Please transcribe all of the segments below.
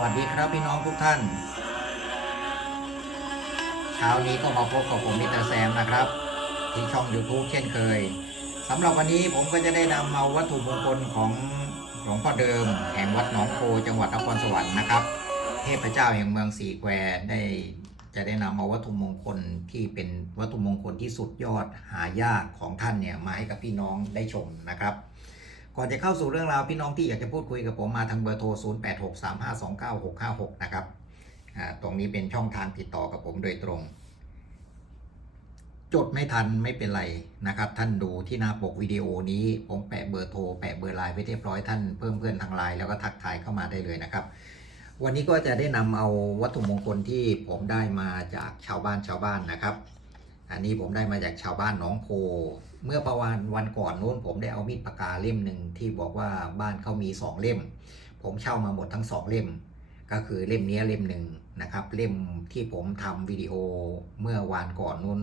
วัสดีครับพี่น้องทุกท่าน เช้านี้ก็มาพบกับผมมิสเตอร์แซมนะครับ ที่ช่อง YouTube เช่นเคยสำหรับวันนี้ผมก็จะได้นำเอาวัตถุมงคลของหลวงพ่อเดิม แห่งวัดหนองโพจังหวัดนครสวรรค์นะครับ เทพเจ้าแห่งเมืองสีแควได้จะได้นำเอาวัตถุมงคลที่เป็นวัตถุมงคลที่สุดยอดหายากของท่านเนี่ยมาให้กับพี่น้องได้ชมนะครับ ก่อนจะเข้าสู่เรื่องราวพี่น้องที่อยากจะพูดคุยกับผมมาทางเบอร์โทร 0863529656 นะครับ ตรงนี้เป็นช่องทางติดต่อกับผมโดยตรง จดไม่ทันไม่เป็นไรนะครับ ท่านดูที่หน้าปกวิดีโอนี้ผมแปะเบอร์โทรแปะเบอร์ไลน์ไว้เรียบร้อยท่านเพิ่มเพื่อนทางไลน์แล้วก็ทักทายเข้ามาได้เลยนะครับ วันนี้ก็จะได้นำเอาวัตถุมงคลที่ผมได้มาจากชาวบ้านชาวบ้านนะครับ อันนี้ผมได้มาจากชาวบ้านหนองโพ เมื่อประมาณวันก่อนนู้นผมได้เอามีดปากกาเล่มหนึ่งที่บอกว่าบ้านเขามีสองเล่ม ผมเช่ามาหมดทั้งสองเล่ม ก็คือเล่มนี้เล่มหนึ่งนะครับ เล่มที่ผมทำวิดีโอเมื่อวานก่อนนู้น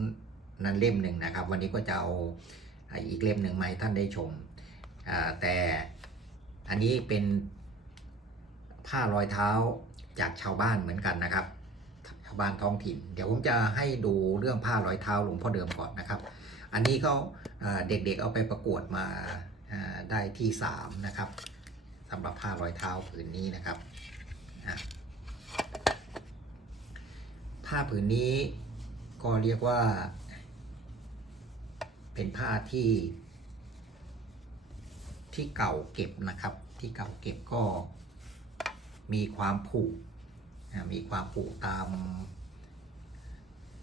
นั้นเล่มหนึ่งนะครับ วันนี้ก็จะเอาอีกเล่มหนึ่งมาให้ท่านได้ชมแต่อันนี้เป็นผ้ารอยเท้าจากชาวบ้านเหมือนกันนะครับ ชาวบ้านท้องถิ่น เดี๋ยวผมจะให้ดูเรื่องผ้ารอยเท้าหลวงพ่อเดิมก่อนนะครับ อันนี้เขา เด็กๆเอาไปประกวดมาได้ที่ 3 นะครับสำหรับผ้ารอยเท้าผืนนี้นะครับผ้าผืนนี้ก็เรียกว่า เป็นผ้าที่ ที่เก่าเก็บนะครับ ที่เก่าเก็บก็มีความผุมีความผุตาม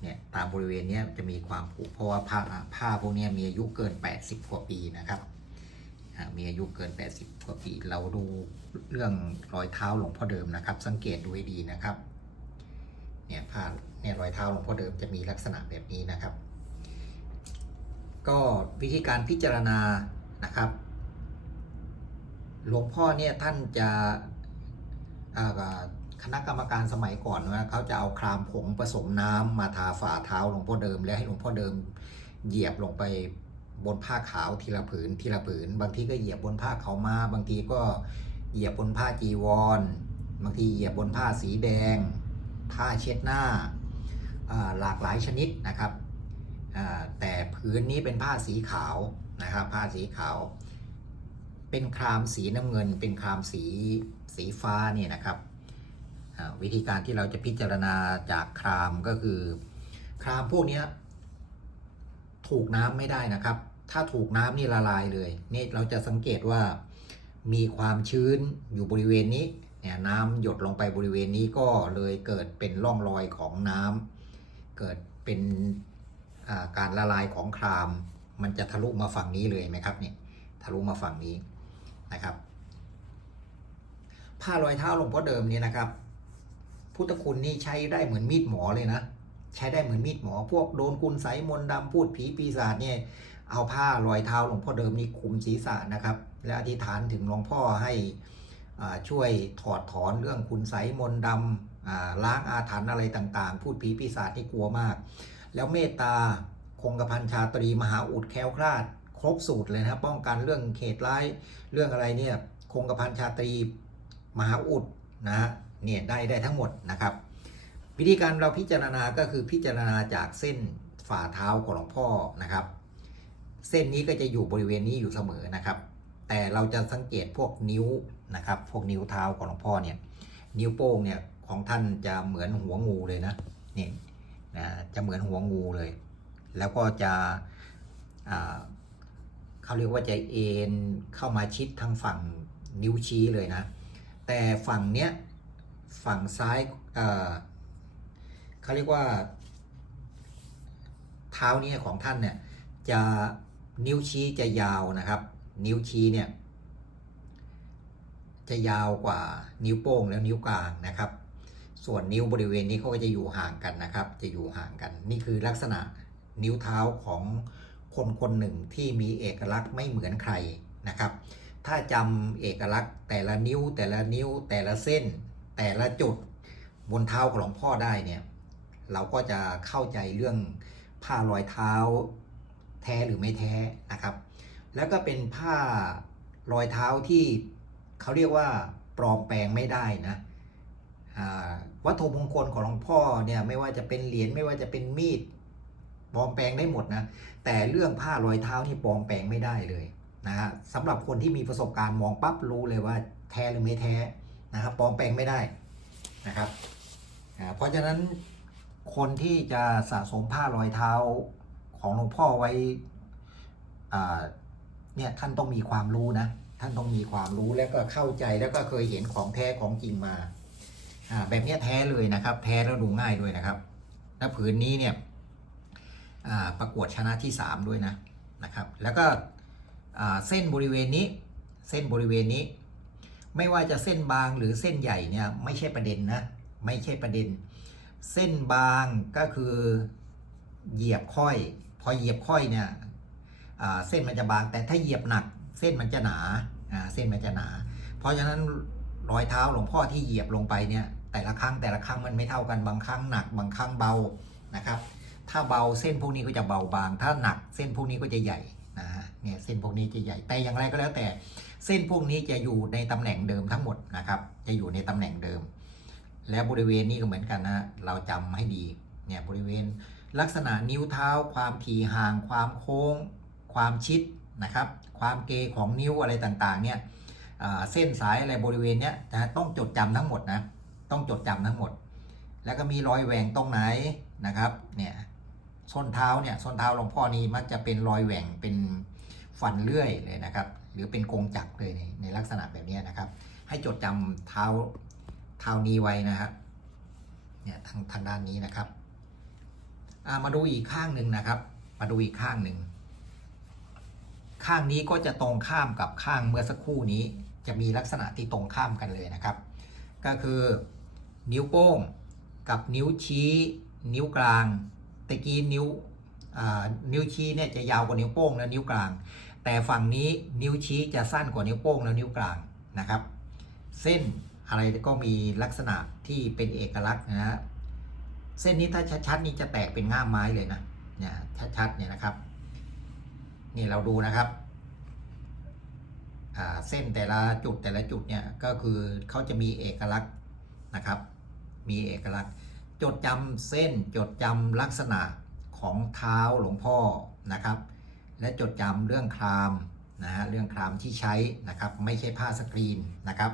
เนี่ยตามบริเวณนี้จะมีความผุเพราะว่าผ้าผ้าพวกนี้มีอายุเกิน 80กว่าปีนะครับมีอายุเกิน 80กว่าปี เราดูเรื่องรอยเท้าหลวงพ่อเดิมนะครับ สังเกตดูให้ดีนะครับเนี่ยผ้าเนี่ยรอยเท้าหลวงพ่อเดิมจะมีลักษณะแบบนี้นะครับ ก็วิธีการพิจารณานะครับหลวงพ่อเนี่ยท่านจะอ่า คณะกรรมการสมัยก่อนนะเขาจะเอาครามผงผสมน้ำมาทาฝ่าเท้าหลวงพ่อเดิม แล้วให้หลวงพ่อเดิมเหยียบลงไปบนผ้าขาวทีละผืนทีละผืน บางทีก็เหยียบบนผ้าเขาวมาบางทีก็เหยียบบนผ้าจีวร บางทีเหยียบบนผ้าสีแดง ผ้าเช็ดหน้าหลากหลายชนิดนะครับแต่ผืนนี้เป็นผ้าสีขาวนะครับผ้าสีขาว เป็นครามสีน้ำเงิน เป็นครามสีสีฟ้าเนี่ยนะครับ วิธีการที่เราจะพิจารณาจากครามก็คือ ครามพวกนี้ถูกน้ำไม่ได้นะครับ ถ้าถูกน้ำนี่ละลายเลยนี่เราจะสังเกตว่ามีความชื้นอยู่บริเวณนี้เนี่ยน้ำหยดลงไปบริเวณนี้ก็เลยเกิดเป็นร่องรอยของน้ำเกิดเป็นาการละลายของคราม มันจะทะลุมาฝั่งนี้เลยไหมครับเนี่ยทะลุมาฝั่งนี้นะครับผ้ารอยเท้าหลวงพ่อเดิมนี่นะครับ พุทธคุณนี่ใช้ได้เหมือนมีดหมอเลยนะ ใช้ได้เหมือนมีดหมอ พวกโดนคุณไสมนต์ดำพูดผีปีศาจเนี่ยเอาผ้ารอยเท้าหลวงพ่อเดิมนี่คุมศีรษะนะครับ และอธิษฐานถึงหลวงพ่อให้ช่วยถอดถอนเรื่องคุณไสมนต์ดำอ่าล้างอาถรรพ์อะไรต่างๆ พูดผีปีศาจนี่กลัวมาก แล้วเมตตาคงกระพันชาตรีมหาอุดแคล้วคลาด ครบสูตรเลยนะป้องกันเรื่องเขตร้ายเรื่องอะไรเนี่ยคงกระพันชาตรีมหาอุดนะฮะ เนี่ยได้ได้ทั้งหมดนะครับ วิธีการเราพิจารณาก็คือพิจารณาจากเส้นฝ่าเท้าของหลวงพ่อนะครับ เส้นนี้ก็จะอยู่บริเวณนี้อยู่เสมอนะครับ แต่เราจะสังเกตพวกนิ้วนะครับ พวกนิ้วเท้าของหลวงพ่อเนี่ยนิ้วโป้งเนี่ยของท่านจะเหมือนหัวงูเลยนะนี่นะจะเหมือนหัวงูเลย แล้วก็จะอ่าเขาเรียกว่าจะเอ็นเข้ามาชิดทางฝั่งนิ้วชี้เลยนะ แต่ฝั่งเนี้ย ฝั่งซ้ายเออเขาเรียกว่า เท้านี่ของท่านเนี่ยจะนิ้วชี้จะยาวนะครับ นิ้วชี้เนี่ยจะยาวกว่านิ้วโป้งแล้วนิ้วกลางนะครับ ส่วนนิ้วบริเวณนี้เขาก็จะอยู่ห่างกันนะครับ จะอยู่ห่างกัน นี่คือลักษณะนิ้วเท้าของคนคนหนึ่งที่มีเอกลักษณ์ไม่เหมือนใครนะครับ ถ้าจำเอกลักษณ์แต่ละนิ้วแต่ละนิ้วแต่ละเส้น แต่ละจุดบนเท้าของหลวงพ่อได้เนี่ยเราก็จะเข้าใจเรื่องผ้ารอยเท้าแท้หรือไม่แท้นะครับ แล้วก็เป็นผ้ารอยเท้าที่เขาเรียกว่าปลอมแปลงไม่ได้นะอ่าวัตถุมงคลของหลวงพ่อเนี่ยไม่ว่าจะเป็นเหรียญไม่ว่าจะเป็นมีดปลอมแปลงได้หมดนะแต่เรื่องผ้ารอยเท้านี่ปลอมแปลงไม่ได้เลยนะฮะสำหรับคนที่มีประสบการณ์มองปั๊บรู้เลยว่าแท้หรือไม่แท้ นะครับปลอมแปลงไม่ได้นะครับเพราะฉะนั้นคนที่จะสะสมผ้ารอยเท้าของหลวงพ่อไว้เนี่ยท่านต้องมีความรู้นะ ท่านต้องมีความรู้แล้วก็เข้าใจแล้วก็เคยเห็นของแท้ของจริงมาแบบนี้แท้เลยนะครับ แท้แล้วดูง่ายด้วยนะครับและผืนนี้เนี่ยประกวดชนะที่ 3 ด้วยนะนะครับ แล้วก็เส้นบริเวณนี้เส้นบริเวณนี้ ไม่ว่าจะเส้นบางหรือเส้นใหญ่เนี่ยไม่ใช่ประเด็นนะไม่ใช่ประเด็น เส้นบางก็คือเหยียบค่อย พอเหยียบค่อยเนี่ยเส้นมันจะบางแต่ถ้าเหยียบหนัก เส้นมันจะหนาอ่าเส้นมันจะหนา เพราะฉะนั้นรอยเท้าหลวงพ่อที่เหยียบลงไปเนี่ยแต่ละครั้งแต่ละครั้งมันไม่เท่ากันบางครั้งหนักบางครั้งเบานะครับ ถ้าเบาเส้นพวกนี้ก็จะเบาบาง ถ้าหนักเส้นพวกนี้ก็จะใหญ่นะฮะเนี่ยเส้นพวกนี้จะใหญ่แต่อย่างไรก็แล้วแต่ เส้นพวกนี้จะอยู่ในตำแหน่งเดิมทั้งหมดนะครับ จะอยู่ในตำแหน่งเดิม และบริเวณนี้ก็เหมือนกันนะ เราจำให้ดีเนี่ยบริเวณลักษณะนิ้วเท้า ความถี่ห่าง ความโค้ง ความชิดนะครับ ความเกยของนิ้วอะไรต่างๆเนี่ยเส้นสายอะไรบริเวณเนี้ยนะต้องจดจำทั้งหมดนะต้องจดจำทั้งหมด แล้วก็มีรอยแหว่งตรงไหนนะครับเนี่ยส้นเท้าเนี่ยส้นเท้าหลวงพ่อนี้มักจะเป็นรอยแหว่งเป็นฟันเลื่อยเลยนะครับ หรือเป็นกงจักรเลยในในลักษณะแบบนี้นะครับ ให้จดจำเท้าเท้านี้ไว้นะครับเนี่ยทางทางด้านนี้นะครับามาดูอีกข้างหนึ่งนะครับ มาดูอีกข้างหนึ่งข้างนี้ก็จะตรงข้ามกับข้างเมื่อสักครู่นี้ จะมีลักษณะที่ตรงข้ามกันเลยนะครับ ก็คือนิ้วโป้งกับนิ้วชี้ นิ้วกลางตะกี้นิ้วอ่านิ้วชี้เนี่ยจะยาวกว่านิ้วโป้งและนิ้วกลาง แต่ฝั่งนี้นิ้วชี้จะสั้นกว่านิ้วโป้งและนิ้วกลางนะครับ เส้นอะไรก็มีลักษณะที่เป็นเอกลักษณ์นะฮะเส้นนี้ถ้าชัดๆนี่จะแตกเป็นง่ามไม้เลยนะเนี่ยชัดๆเนี่ยนะครับนี่เราดูนะครับเส้นแต่ละจุดแต่ละจุดเนี่ยก็คือเขาจะมีเอกลักษณ์นะครับ มีเอกลักษณ์ จดจำเส้นจดจำลักษณะของเท้าหลวงพ่อนะครับ และจดจำเรื่องครามนะฮะเรื่องครามที่ใช้นะครับไม่ใช่ผ้าสกรีนนะครับ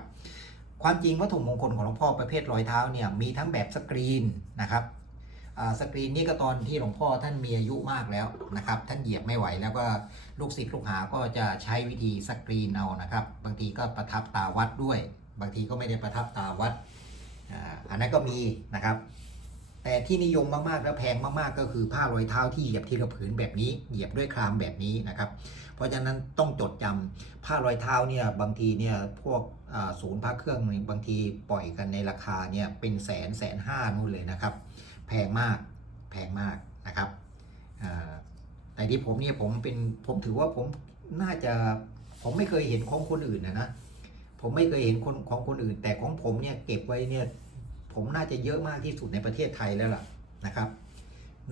ความจริงวัตถุมงคลของหลวงพ่อประเภทรอยเท้าเนี่ยมีทั้งแบบสกรีนนะครับสกรีนนี่ก็ตอนที่หลวงพ่อท่านมีอายุมากแล้วนะครับท่านเหยียบไม่ไหวแล้วก็ลูกศิษย์ลูกหาก็จะใช้วิธีสกรีนเอานะครับ บางทีก็ประทับตาวัดด้วย บางทีก็ไม่ได้ประทับตาวัดอันนั้นก็มีนะครับ แต่ที่นิยมมากๆและแพงมากๆ ก็คือผ้ารอยเท้าที่เหยียบทีละผืนแบบนี้ เหยียบด้วยครามแบบนี้นะครับ เพราะฉะนั้นต้องจดจำผ้ารอยเท้าเนี่ยบางทีเนี่ยพวกศูนย์พระเครื่องบางทีปล่อยกันในราคาเนี่ยเป็นแสนแสนห้านู่นเลยนะครับ แพงมากแพงมากนะครับแต่ที่ผมเนี่ยผมเป็นผมถือว่าผมน่าจะผมไม่เคยเห็นของคนอื่นนะนะผมไม่เคยเห็นคนของคนอื่น แต่ของผมเนี่ยเก็บไว้เนี่ย ผมน่าจะเยอะมากที่สุดในประเทศไทยแล้วล่ะนะครับ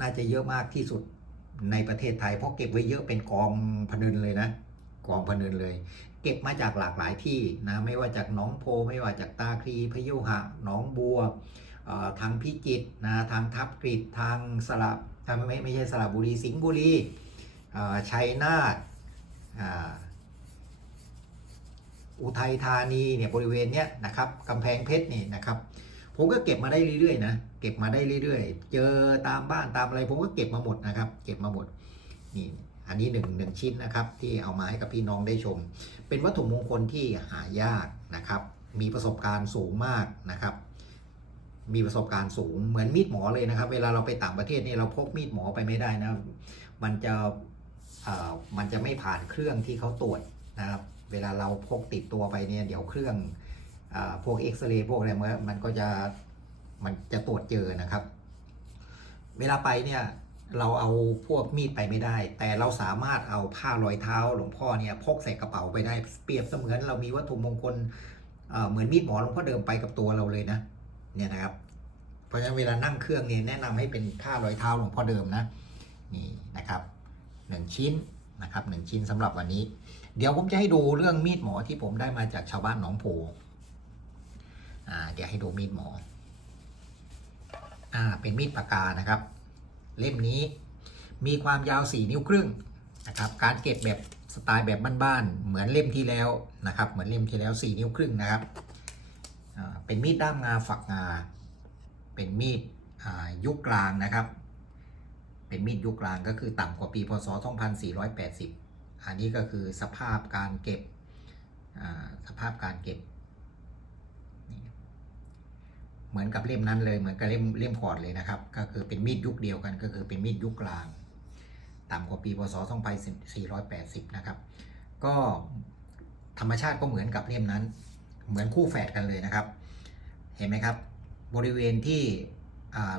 น่าจะเยอะมากที่สุดในประเทศไทย เพราะเก็บไว้เยอะเป็นกองพนินเลยนะ กองพนินเลย เก็บมาจากหลากหลายที่นะไม่ว่าจากหนองโพไม่ว่าจากตาคลีพยุหะหนองบัวทางพิจิตรนะทางทับกรีดทางสระไม่ไม่ใช่สระบุรีสิงห์บุรีชัยนาทอุทัยธานีเนี่ยบริเวณเนี้ยนะครับกำแพงเพชรนี่นะครับ ผมก็เก็บมาได้เรื่อยๆนะเก็บมาได้เรื่อยๆ เจอตามบ้านตามอะไร ผมก็เก็บมาหมดนะครับ เก็บมาหมดนี่อันนี้หนึ่งหนึ่งชิ้นนะครับ ที่เอามาให้กับพี่น้องได้ชม เป็นวัตถุมงคลที่หายากนะครับ มีประสบการณ์สูงมากนะครับ มีประสบการณ์สูงเหมือนมีดหมอเลยนะครับ เวลาเราไปต่างประเทศนี่เราพกมีดหมอไปไม่ได้นะ มันจะมันจะไม่ผ่านเครื่องที่เขาตรวจนะครับ เวลาเราพกติดตัวไปเนี่ยเดี๋ยวเครื่อง พวกเอ็กซเรย์พวกอะไรมันมันก็จะมันจะตรวจเจอนะครับ เวลาไปเนี่ยเราเอาพวกมีดไปไม่ได้ แต่เราสามารถเอาผ้ารอยเท้าหลวงพ่อเนี่ยพกใส่กระเป๋าไปได้เปรียบเสมือนเรามีวัตถุมงคลเหมือนมีดหมอหลวงพ่อเดิมไปกับตัวเราเลยนะเนี่ยนะครับ เพราะฉะนั้นเวลานั่งเครื่องเนี่ยแนะนำให้เป็นผ้ารอยเท้าหลวงพ่อเดิมนะนี่นะครับหนึ่งชิ้นนะครับหนึ่งชิ้นสำหรับวันนี้ เดี๋ยวผมจะให้ดูเรื่องมีดหมอที่ผมได้มาจากชาวบ้านหนองโพ เดี๋ยวให้ดูมีดหมอ อ่า เป็นมีดปากกานะครับ เล่มนี้มีความยาว 4 นิ้วครึ่งนะครับ การเก็บแบบสไตล์แบบบ้านๆ เหมือนเล่มที่แล้วนะครับ เหมือนเล่มที่แล้ว 4 นิ้วครึ่งนะครับ เป็นมีดด้ามงาฝักงา เป็นมีดยุคกลางนะครับ เป็นมีดยุคกลางก็คือต่ำกว่าปีพศ 2480 อันนี้ก็คือสภาพการเก็บสภาพการเก็บนี่ เหมือนกับเล่มนั้นเลยเหมือนกับเล่มเล่มก่อนเลยนะครับ ก็คือเป็นมีดยุคเดียวกัน ก็คือเป็นมีดยุคกลาง ต่ำกว่าปีพศ2480 นะครับ ก็ธรรมชาติก็เหมือนกับเล่มนั้น เหมือนคู่แฝดกันเลยนะครับ เห็นไหมครับ บริเวณที่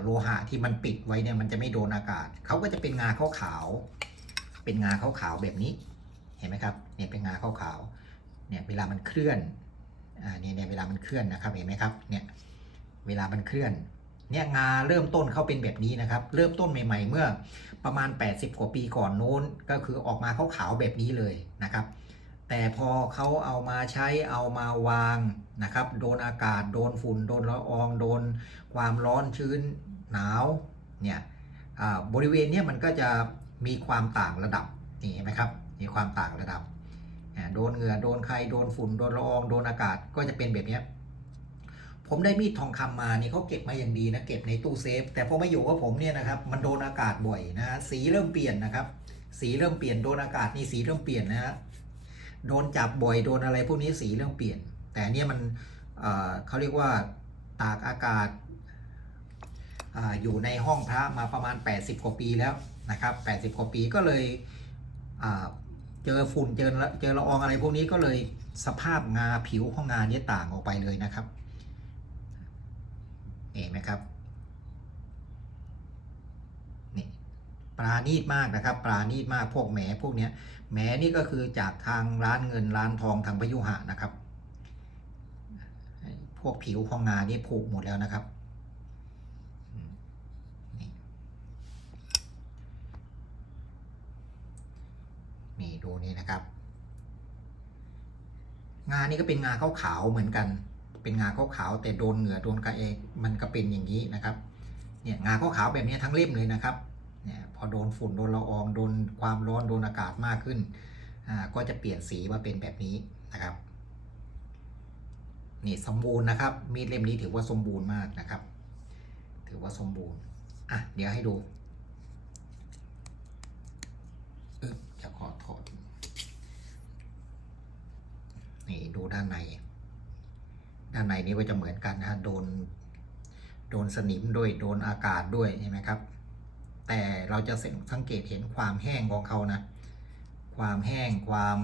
โลหะที่มันปิดไว้เนี่ยมันจะไม่โดนอากาศเขาก็จะเป็นงาขาวๆเป็นงาขาวๆแบบนี้เห็นไหมครับเนี่ยเป็นงาขาวๆเนี่ยเวลามันเคลื่อนอ่าเนี่ยเนี่ยเวลามันเคลื่อนนะครับเห็นไหมครับเนี่ย เวลามันเคลื่อนเนี่ยงาเริ่มต้นเขาเป็นแบบนี้นะครับ เริ่มต้นใหม่ ๆ เมื่อประมาณ 80 กว่าปีก่อนโน้น ก็คือออกมาขาวๆแบบนี้เลยนะครับ แต่พอเขาเอามาใช้เอามาวางนะครับ โดนอากาศโดนฝุ่น โดนละออง โดนความร้อนชื้นหนาวเนี่ยบริเวณเนี้ยมันก็จะมีความต่างระดับนี่เห็นไหมครับมีความต่างระดับ โดนเหงื่อโดนใครโดนฝุ่นโดนละออง โดนอากาศก็จะเป็นแบบนี้ ผมได้มีดทองคำมานี่เขาเก็บมาอย่างดีนะเก็บในตู้เซฟ แต่พอมาอยู่กับผมเนี่ยนะครับมันโดนอากาศบ่อยนะฮะสีเริ่มเปลี่ยนนะครับ สีเริ่มเปลี่ยนโดนอากาศนี่สีเริ่มเปลี่ยนนะฮะโดนจับบ่อยโดนอะไรพวกนี้สีเริ่มเปลี่ยน แต่เนี่ยมันเเขาเรียกว่าตากอากาศออยู่ในห้องพระมาประมาณ 80 กว่าปีแล้วนะครับ 80 กว่าปีก็เลยเจอฝุ่นเจอละเจอละอองอะไรพวกนี้ก็เลยสภาพงาผิวของงานนี้ต่างออกไปเลยนะครับ เห็นไหมครับนี่ปราณีตมากนะครับ ปราณีตมากพวกแหมพวกเนี้ยแหมนี่ก็คือจากทางร้านเงินร้านทองทางพยุหะนะครับ พวกผิวของงานนี่ผุหมดแล้วนะครับนี่นี่ดูนี่นะครับ งานนี้ก็เป็นงาขาวๆเหมือนกัน เป็นงาขาวๆแต่โดนเหงื่อโดนกระเอกมันก็เป็นอย่างนี้นะครับเนี่ยงาขาวๆแบบนี้ทั้งเล่มเลยนะครับเนี่ยพอโดนฝุ่นโดนละอองโดนความร้อนโดนอากาศมากขึ้นอ่าก็จะเปลี่ยนสีมาเป็นแบบนี้นะครับนี่สมบูรณ์นะครับ มีดเล่มนี้ถือว่าสมบูรณ์มากนะครับ ถือว่าสมบูรณ์อะเดี๋ยวให้ดูจะขอถอดนี่ดูด้านใน ด้านในนี้ก็จะเหมือนกันนะฮะโดนโดนสนิมด้วยโดนอากาศด้วยใช่ไหมครับ แต่เราจะสังเกตเห็นความแห้งของเขานะ ความแห้งความ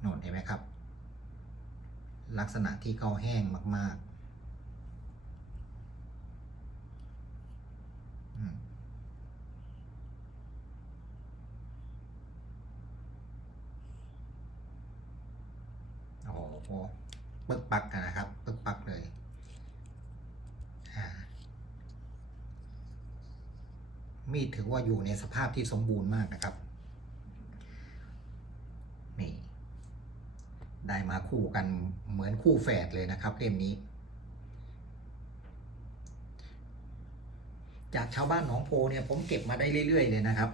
โน่นเห็นไหมครับ ลักษณะที่เขาแห้งมากๆอืม โอ้โหปึกปักกันนะครับปึกปักเลยมีดถือว่าอยู่ในสภาพที่สมบูรณ์มากนะครับ นี่ ได้มาคู่กันเหมือนคู่แฝดเลยนะครับเล่มนี้ จากชาวบ้านหนองโพเนี่ยผมเก็บมาได้เรื่อยๆเลยนะครับ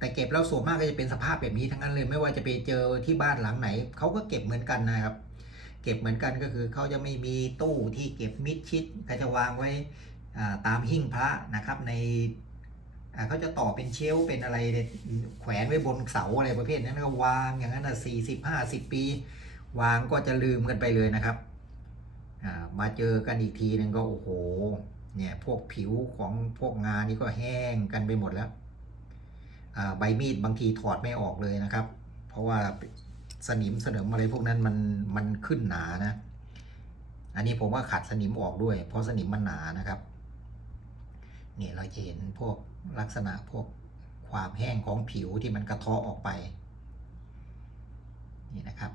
แต่เก็บแล้วส่วนมากก็จะเป็นสภาพแบบนี้ทั้งนั้นเลย ไม่ว่าจะไปเจอที่บ้านหลังไหนเขาก็เก็บเหมือนกันนะครับ เก็บเหมือนกันก็คือเขาจะไม่มีตู้ที่เก็บมิดชิดก็จะวางไว้ตามหิ้งพระนะครับในเขาจะต่อเป็นเชลเป็นอะไรแขวนไว้บนเสาอะไรประเภทนั้นก็วางอย่างนั้นอะสี่สิบห้าสิบปี วางก็จะลืมกันไปเลยนะครับมาเจอกันอีกทีนึงก็โอ้โหเนี่ยพวกผิวของพวกงานนี่ก็แห้งกันไปหมดแล้ว ใบมีดบางทีถอดไม่ออกเลยนะครับ เพราะว่าสนิมเสนิมอะไรพวกนั้นมันมันขึ้นหนานะ อันนี้ผมว่าขัดสนิมออกด้วย เพราะสนิมมันหนานะครับเนี่ยเราจะเห็นพวกลักษณะพวกความแห้งของผิวที่มันกระเทาะออกไป นี่นะครับ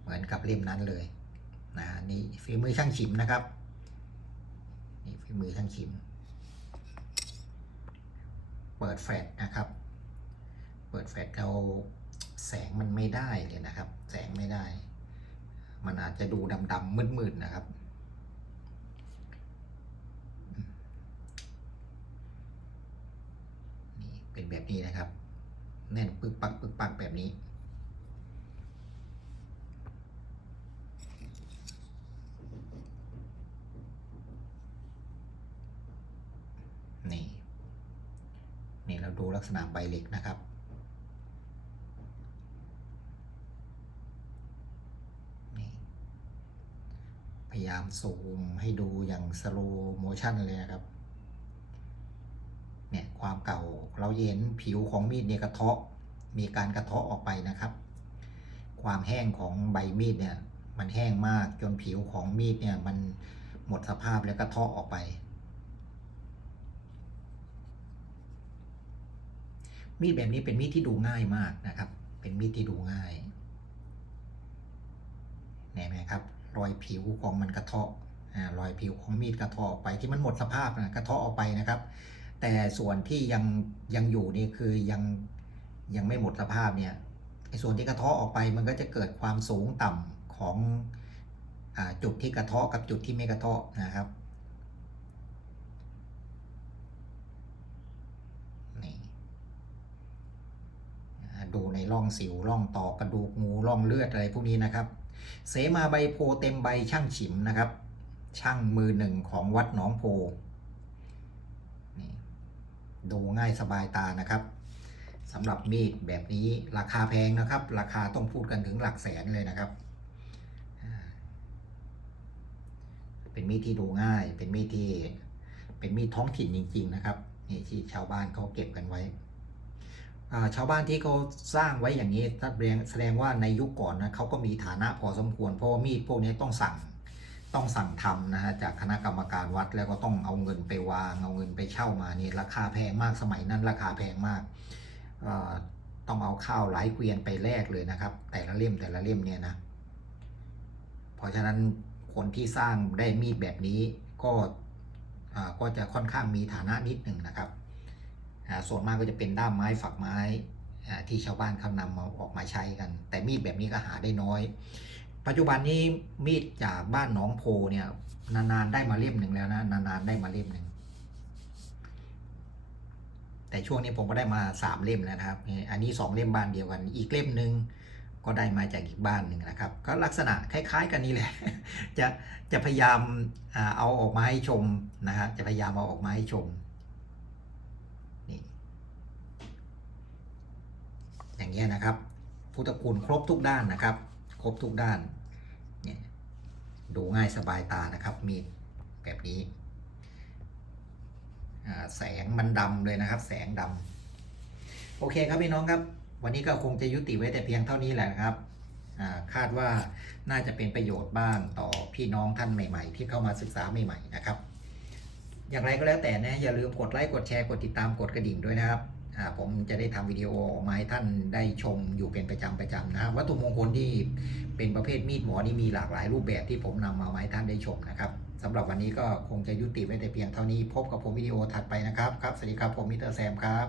เหมือนกับเล่มนั้นเลยนะนี่ฝีมือช่างฉิมนะครับ นี่ฝีมือช่างฉิม เปิดแฟลชนะครับ เปิดแฟลชเราแสงมันไม่ได้เลยนะครับ แสงไม่ได้ มันอาจจะดูดำๆมืดๆนะครับ นี่เป็นแบบนี้นะครับ แน่นปึกปักปึกปักแบบนี้ นี่เราดู ลักษณะใบเหล็กนะครับ พยายามซูมให้ดูอย่างสโลโมชันเลยนะครับ เนี่ยความเก่าเราเห็นผิวของมีดเนี่ยกระเทาะ มีการกระเทาะออกไปนะครับ ความแห้งของใบมีดเนี่ยมันแห้งมากจนผิวของมีดเนี่ยมันหมดสภาพแล้วกระเทาะออกไป มีดแบบนี้เป็นมีดที่ดูง่ายมากนะครับ เป็นมีดที่ดูง่ายเห็นไหมครับ รอยผิวของมันกระเทาะรอยผิวของมีดกระเทาะออกไปที่มันหมดสภาพนะกระเทาะออกไปนะครับ แต่ส่วนที่ยังยังอยู่นี่คือยังยังไม่หมดสภาพเนี่ยส่วนที่กระเทาะออกไปมันก็จะเกิดความสูงต่ำของอจุดที่กระเทาะกับจุดที่ไม่กระเทาะนะครับ นี่ อ่า ดูในร่องสิวร่องต่อกระดูกงูร่องเลือดอะไรพวกนี้นะครับ เสมาใบโพเต็มใบช่างฉิมนะครับ ช่างมือหนึ่งของวัดหนองโพนี่ดูง่ายสบายตานะครับสำหรับมีดแบบนี้ราคาแพงนะครับ ราคาต้องพูดกันถึงหลักแสนเลยนะครับ เป็นมีดที่ดูง่าย เป็นมีดที่เป็นมีดท้องถิ่นจริง ๆ นะครับนี่ที่ชาวบ้านเขาเก็บกันไว้ ชาวบ้านที่เขาสร้างไว้อย่างนี้แสดงว่าในยุคก่อนนะเขาก็มีฐานะพอสมควร เพราะว่ามีดพวกนี้ต้องสั่งต้องสั่งทำนะฮะจากคณะกรรมการวัดแล้วก็ต้องเอาเงินไปวางเอาเงินไปเช่ามานี่ราคาแพงมากสมัยนั้นราคาแพงมากต้องเอาข้าวหลายเกวียนไปแลกเลยนะครับ แต่ละเล่มแต่ละเล่มเนี่ยนะเพราะฉะนั้นคนที่สร้างได้มีดแบบนี้ก็ก็จะค่อนข้างมีฐานะนิดหนึ่งนะครับ ส่วนมากก็จะเป็นด้ามไม้ฝักไม้อ่าที่ชาวบ้านเขานำมาออกมาใช้กัน แต่มีดแบบนี้ก็หาได้น้อย ปัจจุบันนี้มีดจากบ้านหนองโพเนี่ยนานๆได้มาเล่มหนึ่งแล้วนะนานๆได้มาเล่มหนึ่งแต่ช่วงนี้ผมก็ได้มาสามเล่มแล้วนะครับ อันนี้สองเล่มบ้านเดียวกัน อีกเล่มหนึ่งก็ได้มาจากอีกบ้านหนึ่งนะครับ ก็ลักษณะคล้าย ๆ กันนี่แหละ จะจะพยายามอ่าเอาออกมาให้ชมนะฮะจะพยายามเอาออกมาให้ชม นี่ อย่างเงี้ยนะครับพุทธคุณครบทุกด้านนะครับ ครบทุกด้านเนี่ยดูง่ายสบายตานะครับ มีดแบบนี้ แสงมันดำเลยนะครับ แสงดำโอเคครับพี่น้องครับ วันนี้ก็คงจะยุติไว้แต่เพียงเท่านี้แหละนะครับคาดว่าน่าจะเป็นประโยชน์บ้างต่อพี่น้องท่านใหม่ ๆ ที่เข้ามาศึกษาใหม่ ๆ นะครับ อย่างไรก็แล้วแต่นะอย่าลืมกดไลค์กดแชร์กดติดตามกดกระดิ่งด้วยนะครับ ผมจะได้ทำวิดีโอออกมาให้ท่านได้ชมอยู่เป็นประจำประจำนะวัตถุมงคลที่เป็นประเภทมีดหมอนี่มีหลากหลายรูปแบบที่ผมนำมาให้ท่านได้ชมนะครับสำหรับวันนี้ก็คงจะยุติไว้แต่เพียงเท่านี้พบกับผมวิดีโอถัดไปนะครับครับสวัสดีครับผมมิสเตอร์แซมครับ